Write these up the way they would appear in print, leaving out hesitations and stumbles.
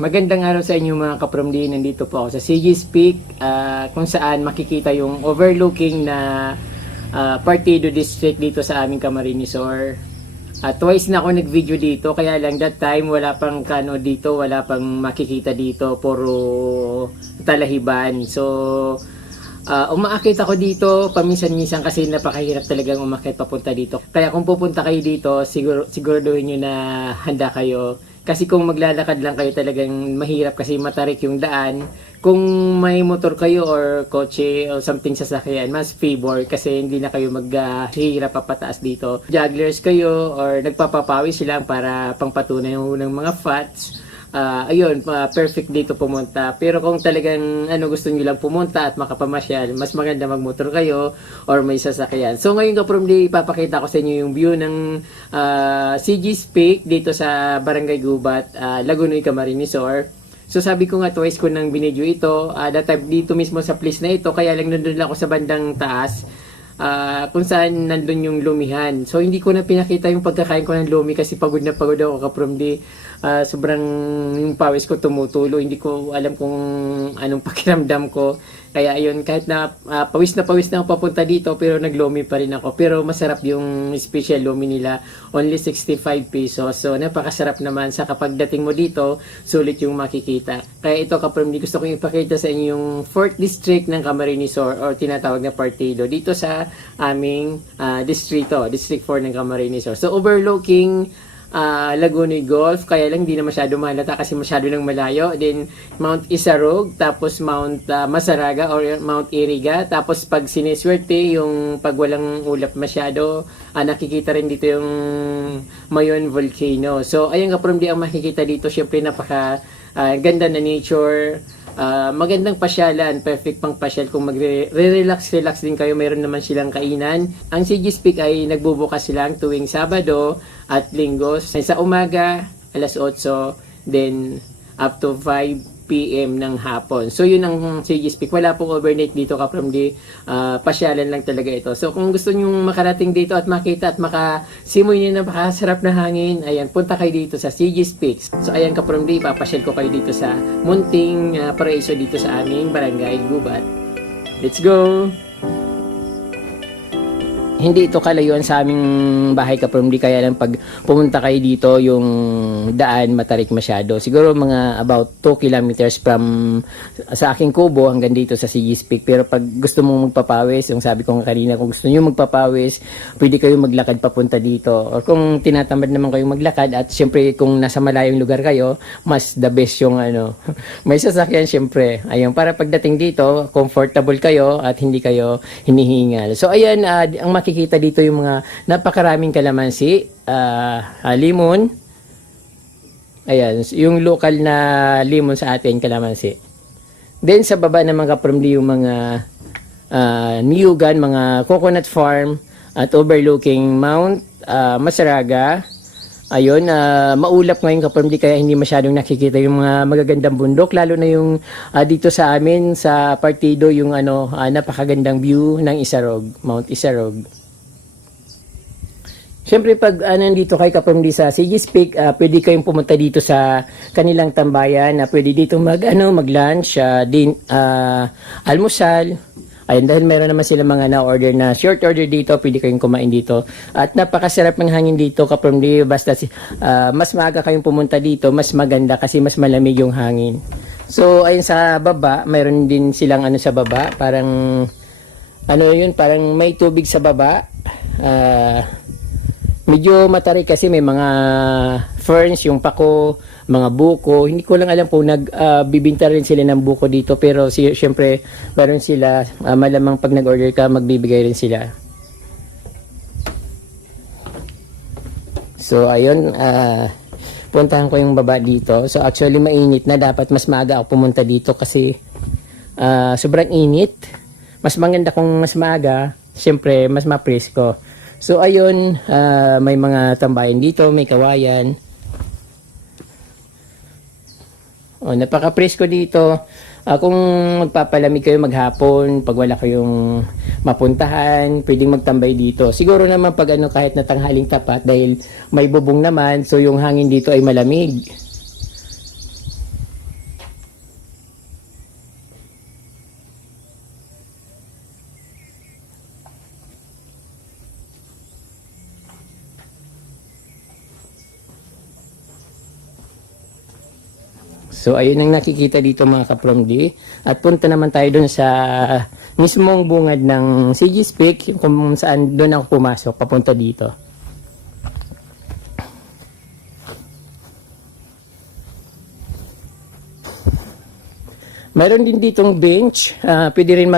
Magandang araw sa inyo mga kapromdi. Nandito po ako sa CG's Peak kung saan makikita yung overlooking na Partido District dito sa aming Camarines Sur. Twice na ako nag-video dito, kaya lang that time wala pang kano dito, wala pang makikita dito, puro talahiban. So umaakit ako dito paminsan-minsan kasi napakahirap talagang umakit papunta dito. Kaya kung pupunta kayo dito, siguraduhin nyo na handa kayo. Kasi kung maglalakad lang kayo talagang mahirap kasi matarik yung daan. Kung may motor kayo or kotse or something sasakyan, mas favor kasi hindi na kayo maghihirap papataas dito. Jugglers kayo or nagpapapawis lang para pangpatunay ng mga fats. Ayun, perfect dito pumunta. Pero kung talagang gusto niyo lang pumunta at makapamasyal, mas maganda magmotor kayo or may sasakyan. So ngayon kapromdi, ipapakita ko sa inyo yung view ng CG's Peak dito sa Barangay Gubat, Lagunoy, Camarines Sur. So sabi ko nga twice ko nang binidyo ito, that time dito mismo sa place na ito, kaya lang nandun lang ako sa bandang taas. Kung saan nandun yung lumihan. So hindi ko na pinakita yung pagkakain ko ng lumi kasi pagod na pagod ako kapromdi. Sobrang yung pawis ko tumutulo, hindi ko alam kung anong pakiramdam ko. Kaya ayun, kahit na pawis na ako papunta dito, pero naglumi pa rin ako. Pero masarap yung special lumi nila, only 65 pesos. So napakasarap naman sa kapag dating mo dito, sulit yung makikita. Kaya ito kapromdi, gusto kong ipakita sa inyo yung 4th district ng Camarines Sur or tinatawag na Partido dito sa aming distrito, District 4 ng Camarines Sur. So overlooking Lagunoy Golf, kaya lang hindi na masyado mahalata kasi masyado nang malayo. Then Mount Isarog, tapos Mount Masaraga or Mount Iriga, tapos pag siniswerte yung pag walang ulap masyado, nakikita rin dito yung Mayon Volcano. So ayun kapromdi, ang makikita dito syempre napaka ganda na nature. Magandang pasyalan, perfect pang pasyal kung magre-relax din kayo. Mayroon naman silang kainan. Ang CG's Peak ay nagbubukas lang tuwing Sabado at Linggo sa umaga, alas 8, then up to 5 PM ng hapon. So yun ang CG's Peak. Wala pong overnight dito kapromdi. Pasyalan lang talaga ito. So kung gusto nyo makarating dito at makita at makasimoy nyo na makasarap na hangin, ayan, punta kayo dito sa CG's Peak. So ayan kapromdi, papasyal ko kayo dito sa munting paraiso dito sa aming Barangay Gubat. Let's go! Hindi ito kalayuan sa aming bahay kapromdi, kaya lang pag pumunta kayo dito yung daan matarik masyado. Siguro mga about 2 kilometers from sa aking kubo hanggang dito sa CG's Peak. Pero pag gusto mong magpapawis, yung sabi ko nga kanina, kung gusto niyo magpapawis, pwede kayo maglakad papunta dito. Or kung tinatamad naman kayo maglakad at syempre kung nasa malayong lugar kayo, mas the best yung may sasakyan syempre. Ayun, para pagdating dito, comfortable kayo at hindi kayo hinihingal. So ayan, ang makikita dito yung mga napakaraming kalamansi, limon. Ayan, yung local na limon sa atin, kalamansi. Then sa baba naman kapromdi yung mga niyugan, mga coconut farm at overlooking Mount Masaraga. Ayun, maulap ngayon kapromdi kaya hindi masyadong nakikita yung mga magagandang bundok, lalo na yung dito sa amin sa Partido yung napakagandang view ng Isarog, Mount Isarog. Siyempre pag nandito kayo kapromdi sa CG's Peak, pwede kayong pumunta dito sa kanilang tambayan, pwede dito mag-lunch, almusal. Ayun, dahil meron naman sila mga na-order na short order dito, pwede kayong kumain dito. At napakasarap ng hangin dito kapromdi, basta mas maaga kayong pumunta dito, mas maganda kasi mas malamig yung hangin. So ayun sa baba, mayroon din silang sa baba, parang parang may tubig sa baba. Medyo matarik kasi may mga ferns, yung pako, mga buko. Hindi ko lang alam kung nagbibinta rin sila ng buko dito, pero syempre meron sila, malamang pag nag-order ka magbibigay rin sila. So ayun, puntahan ko yung baba dito. So actually mainit na, dapat mas maaga ako pumunta dito kasi sobrang init. Mas maganda kung mas maaga, syempre mas mapresko. So ayun, may mga tambayan dito, may kawayan. Napaka-presko dito. Kung magpapalamig kayo maghapon, pag wala kayong mapuntahan, pwedeng magtambay dito. Siguro naman pag kahit na tanghaling tapat, dahil may bubong naman, so yung hangin dito ay malamig. So, ayun ang nakikita dito mga ka-From-D. At punta naman tayo dun sa mismong bungad ng CG's Peak, kung saan doon ako pumasok, papunta dito. Mayroon din ditong bench. Pwede rin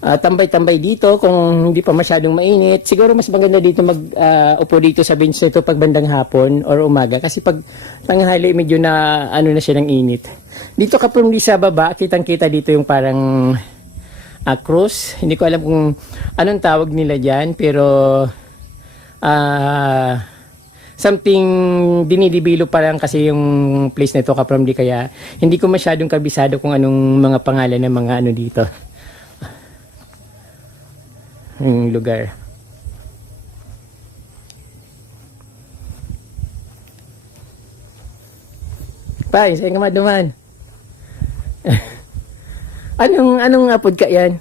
tambay-tambay dito kung hindi pa masyadong mainit. Siguro mas maganda dito upo dito sa bench nito pag bandang hapon or umaga. Kasi pag tanghali medyo na ano na siya ng init. Dito ka from sa baba, kitang-kita dito yung parang cruise. Hindi ko alam kung anong tawag nila dyan. Pero something dinidibilo pa lang kasi yung place na ito ka-from di, kaya hindi ko masyadong kabisado kung anong mga pangalan ng mga ano dito, yung lugar. Pai, saan ka maduman? anong apod ka yan?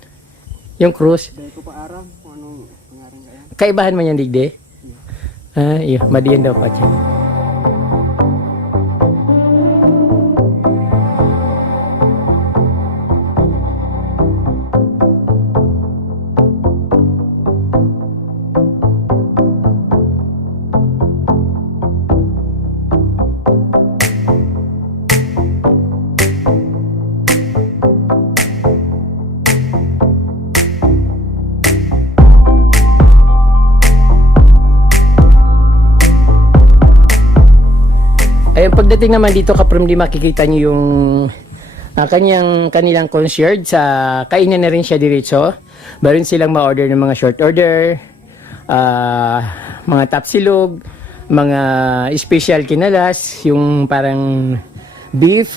Yung cruise? Dahil ko pa aram kung anong pangaran ka yan. Kaibahan man yan digde? Iya, madiyan daw pa siya. Ayun, pagdating naman dito ka-from di, makikita nyo yung kanilang concierge. Sa kainan na rin siya diretso. Meron silang ma-order ng mga short order, mga tapsilog, mga special kinalas, yung parang beef,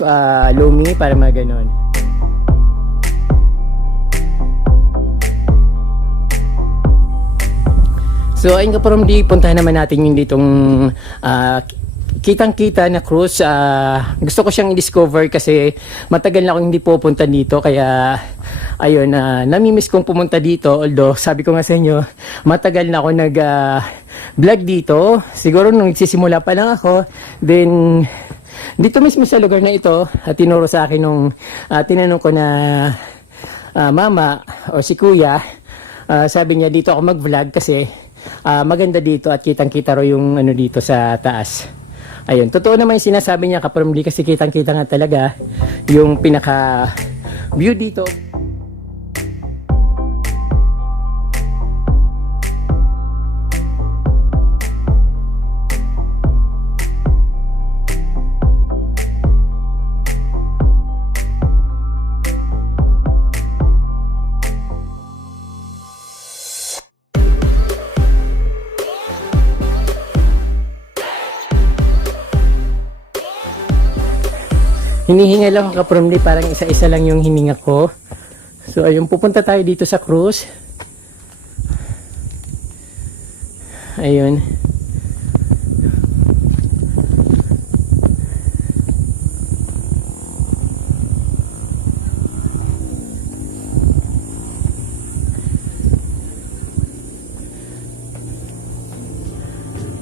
lomi, para mga ganon. So ayun ka-from di, puntahan naman natin yung ditong kitang-kita na cruise. Gusto ko siyang i-discover kasi matagal na akong hindi pupunta dito, kaya ayun, namimiss kong pumunta dito. Although sabi ko nga sa inyo, matagal na ako nag-vlog dito, siguro nung nagsisimula pa lang ako. Then dito mismo sa lugar na ito, tinuro sa akin nung tinanong ko na mama o si kuya, sabi niya dito ako mag-vlog kasi maganda dito at kitang-kita ro yung ano dito sa taas. Ayun, totoo naman yung sinasabi niya ka-from di, kasi kitang-kita nga talaga yung pinaka view dito. Hinihinga lang ako ka-from di, parang isa-isa lang yung hininga ko. So ayun, pupunta tayo dito sa cruise. Ayun.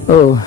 Oh.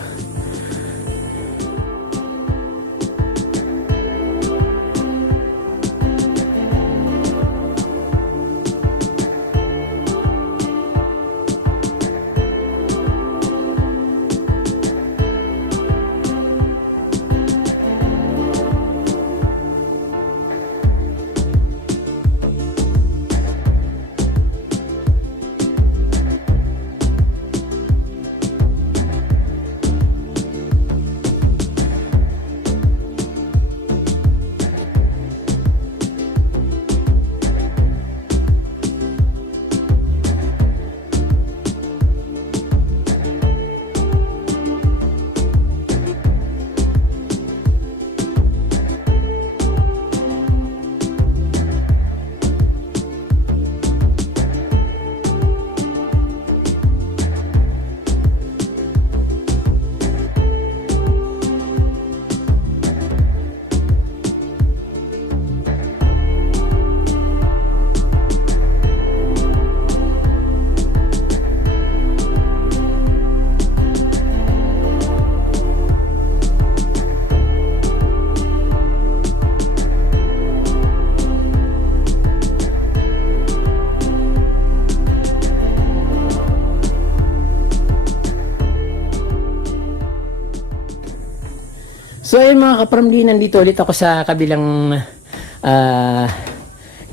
So ayun mga kapramdi, nandito ulit ako sa kabilang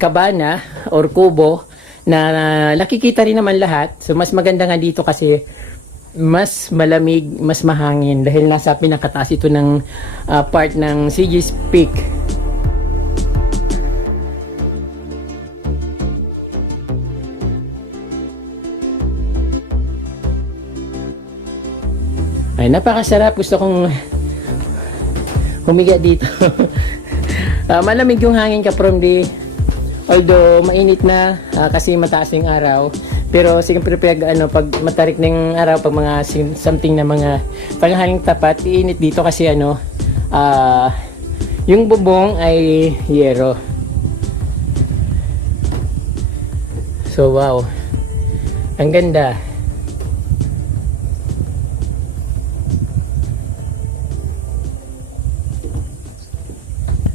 kabana or kubo na nakikita rin naman lahat. So mas maganda nga dito kasi mas malamig, mas mahangin dahil nasa pinakataas ito ng part ng Sigi's Peak. Ay, napakasarap. Gusto kong humiga dito. Malamig yung hangin ka from the, although mainit na kasi mataas yung araw, pero siyempre pag matarik na yung araw, pag mga something na mga panghaling tapat, iinit dito kasi yung bubong ay yero. So wow, ang ganda.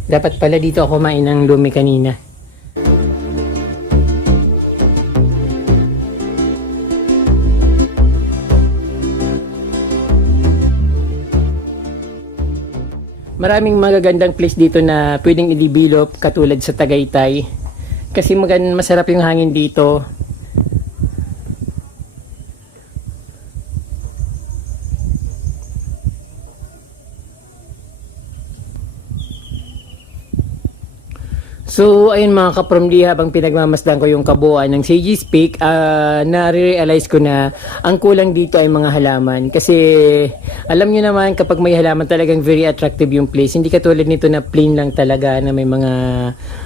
Dapat pala dito ako kumain ng lumi kanina. Maraming magagandang place dito na pwedeng i-develop katulad sa Tagaytay. Kasi masarap yung hangin dito. So, ayun mga kapromdi, habang pinagmamasdan ko yung kabuuan ng Sigi's Peak, na-realize ko na ang kulang dito ay mga halaman. Kasi, alam nyo naman, kapag may halaman talagang very attractive yung place. Hindi katulad nito na plain lang talaga na may mga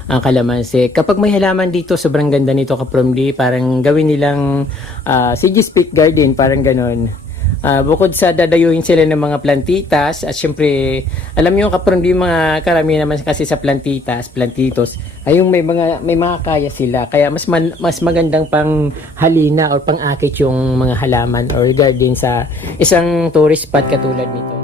kalamansi. Kapag may halaman dito, sobrang ganda nito kapromdi. Parang gawin nilang Sigi's Peak Garden, parang ganon. Bukod sa dadayuhin sila ng mga plantitas at syempre alam niyo kapron yung mga karamihan naman kasi sa plantitos ay yung may mga kaya sila, kaya mas magandang pang halina o pang akit yung mga halaman or garden sa isang tourist spot katulad nito.